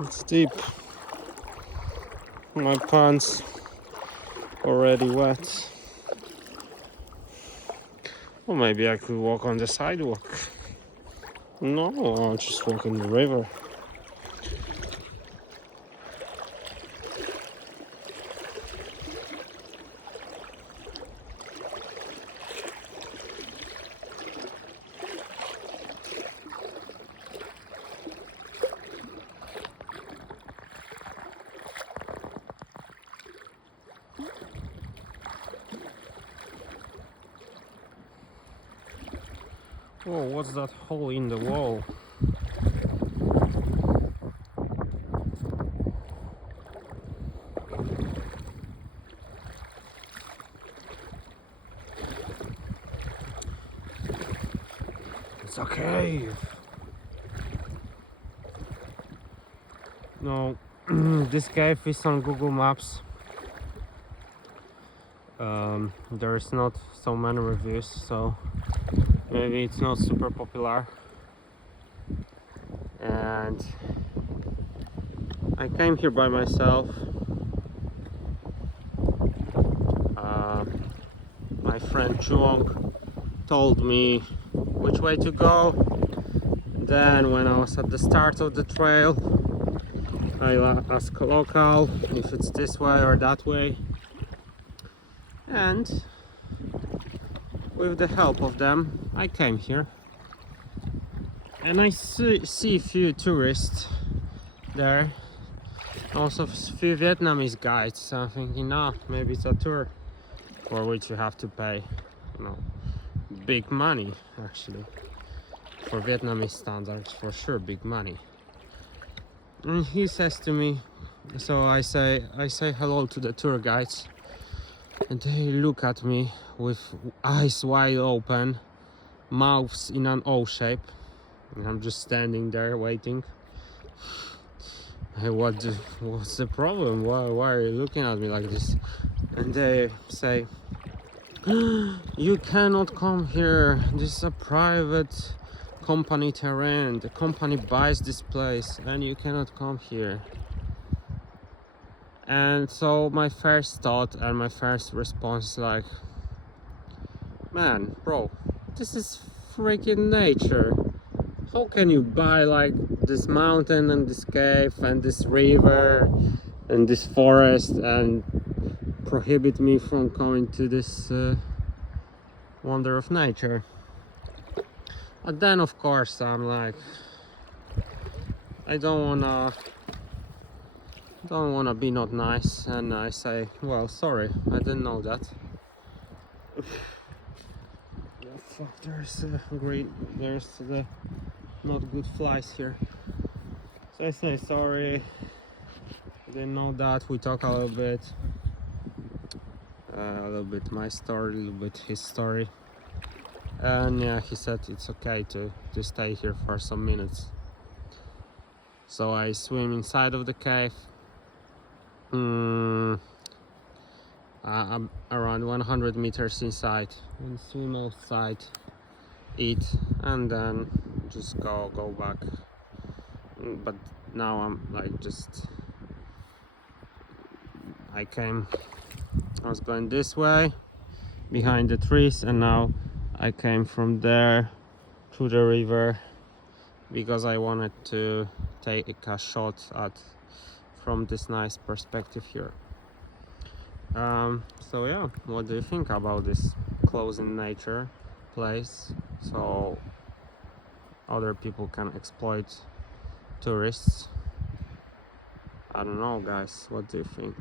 It's deep. My pants already wet. Or maybe I could walk on the sidewalk. No, I'll just walk in the river. Oh, what's that hole in the wall? It's a cave. No, this cave is on Google Maps. There's not so many reviews, so maybe it's not super popular. And I came here by myself. My friend Chuong told me which way to go. Then when I was at the start of the trail, I asked a local if it's this way or that way, and with the help of them I came here, and I see a few tourists there, also a few Vietnamese guides. So I'm thinking, no, maybe it's a tour for which you have to pay, you know, big money actually. For Vietnamese standards, for sure, big money. And he says to me, so I say hello to the tour guides, and they look at me with eyes wide open, mouths in an O shape, and I'm just standing there waiting. Hey, what's the problem? Why are you looking at me like this? And they say, you cannot come here. This is a private company terrain. The company buys this place, and you cannot come here. And so my first thought and my first response is like, man, bro, this is freaking nature. How can you buy like this mountain and this cave and this river and this forest and prohibit me from coming to this wonder of nature? But then of course I'm like, I don't wanna be not nice, and I say, well, sorry, I didn't know that. Oh, fuck, there's the not good flies here. So I say sorry, I didn't know that. We talk a little bit my story, a little bit his story, and yeah, he said it's okay to stay here for some minutes. So I swim inside of the cave. I'm around 100 meters inside, and swim outside, eat, and then just go back. But now I'm like I was going this way behind the trees, and now I came from there through the river because I wanted to take a shot from this nice perspective here. So yeah, what do you think about this close in nature place, so other people can exploit tourists? I don't know, guys, what do you think?